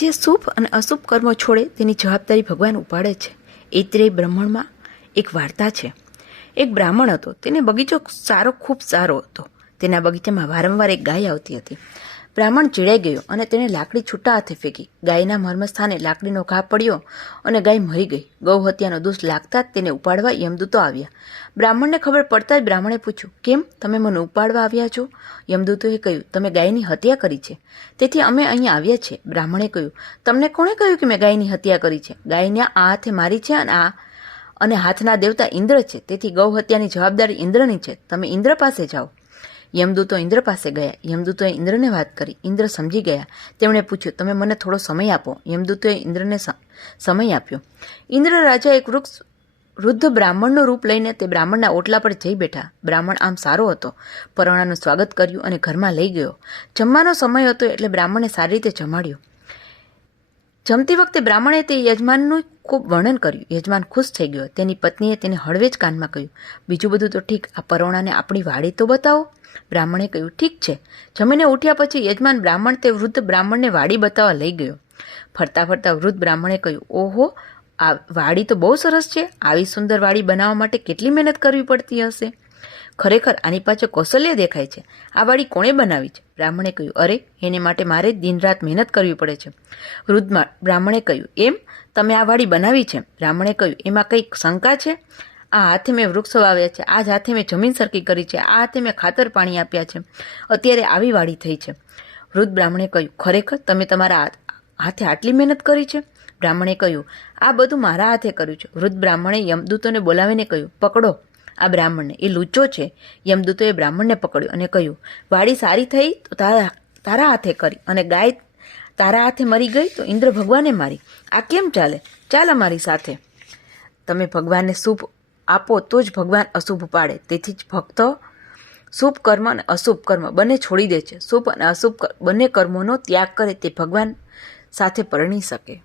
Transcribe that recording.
જે શુભ અને અશુભ કર્મો છોડે તેની જવાબદારી ભગવાન ઉપાડે છે. એ ત્રેય બ્રાહ્મણમાં એક વાર્તા છે. એક બ્રાહ્મણ હતો. તેને બગીચો સારો, ખૂબ સારો હતો. તેના બગીચામાં વારંવાર એક ગાય આવતી હતી. બ્રાહ્મણ ચીડાઈ ગયો અને તેણે લાકડી છૂટા હાથે ફેંકી. ગાયના મર્મસ્થાને લાકડીનો ઘા પડ્યો અને ગાય મરી ગઈ. ગૌ હત્યાનો દોષ લાગતા જ તેને ઉપાડવા યમદૂતો આવ્યા. બ્રાહ્મણને ખબર પડતા જ બ્રાહ્મણે પૂછ્યું, કેમ? તમે મને ઉપાડવા આવ્યા છો? યમદૂતોએ કહ્યું, તમે ગાયની હત્યા કરી છે. તેથી અમે અહીં આવ્યા છે બ્રાહ્મણે કહ્યું, તમને કોણે કહ્યું કે મેં ગાયની હત્યા કરી છે? ગાયને આ હાથે મારી છે અને આ અને હાથના દેવતા ઇન્દ્ર છે. તેથી ગૌ હત્યાની જવાબદારી ઇન્દ્રની છે. તમે ઇન્દ્ર પાસે જાઓ. યમદૂતો ઇન્દ્ર પાસે ગયા. યમદૂતોએ ઇન્દ્રને વાત કરી. ઇન્દ્ર સમજી ગયા. તેમણે પૂછ્યું, તમે મને થોડો સમય આપો. યમદૂતોએ ઇન્દ્રને સમય આપ્યો. ઇન્દ્ર રાજા એક વૃક્ષ, વૃદ્ધ બ્રાહ્મણનું રૂપ લઈને તે બ્રાહ્મણના ઓટલા પર જઈ બેઠા. બ્રાહ્મણ આમ સારો હતો. પરણાનું સ્વાગત કર્યું અને ઘરમાં લઈ ગયો. જમવાનો સમય હતો એટલે બ્રાહ્મણે સારી રીતે જમાડ્યો. જમતી વખતે બ્રાહ્મણે તે યજમાનનું ખૂબ વર્ણન કર્યું. યજમાન ખુશ થઈ ગયો. તેની પત્નીએ તેને હળવે જ કાનમાં કહ્યું, બીજું બધું તો ઠીક. આ પરોણાને આપણી વાડી તો બતાવો. બ્રાહ્મણે કહ્યું, ઠીક છે. જમીને ઉઠ્યા પછી યજમાન બ્રાહ્મણ તે વૃદ્ધ બ્રાહ્મણને વાડી બતાવવા લઈ ગયો. ફરતા ફરતા વૃદ્ધ બ્રાહ્મણે કહ્યું, ઓહો, આ વાડી તો બહુ સરસ છે. આવી સુંદર વાડી બનાવવા માટે કેટલી મહેનત કરવી પડતી હશે? ખરેખર આની પાછળ કૌશલ્ય દેખાય છે. આ વાડી કોણે બનાવી છે? બ્રાહ્મણે કહ્યું, અરે, એને માટે મારે દિનરાત મહેનત કરવી પડે છે. વૃદ્ધ બ્રાહ્મણે કહ્યું, એમ, તમે આ વાડી બનાવી છે? બ્રાહ્મણે કહ્યું, એમાં કંઈક શંકા છે? આ હાથે મેં વૃક્ષો વાવ્યા છે, આ જ હાથે મેં જમીન સરખી કરી છે, આ હાથે મેં ખાતર પાણી આપ્યા છે. અત્યારે આવી વાડી થઈ છે. વૃદ્ધ બ્રાહ્મણે કહ્યું, ખરેખર તમે તમારા હાથે આટલી મહેનત કરી છે? બ્રાહ્મણે કહ્યું, આ બધું મારા હાથે કર્યું છે. વૃદ્ધ બ્રાહ્મણે યમદૂતોને બોલાવીને કહ્યું, પકડો. આ બ્રાહ્મણને. એ લૂચો છે. યમદૂતોએ બ્રાહ્મણને પકડ્યો અને કહ્યું, વાડી સારી થઈ તો તારા તારા હાથે કરી. અને ગાય તારા હાથે મરી ગઈ તો ઇન્દ્ર ભગવાને મારી. આ કેમ ચાલે? ચાલ અમારી સાથે. તમે ભગવાનને શુભ આપો તો જ ભગવાન અશુભ પાડે. તેથી જ ભક્તો શુભ કર્મ અને અશુભ કર્મ બંને છોડી દે છે. શુભ અને અશુભ બંને કર્મોનો ત્યાગ કરે તે ભગવાન સાથે પરણી શકે.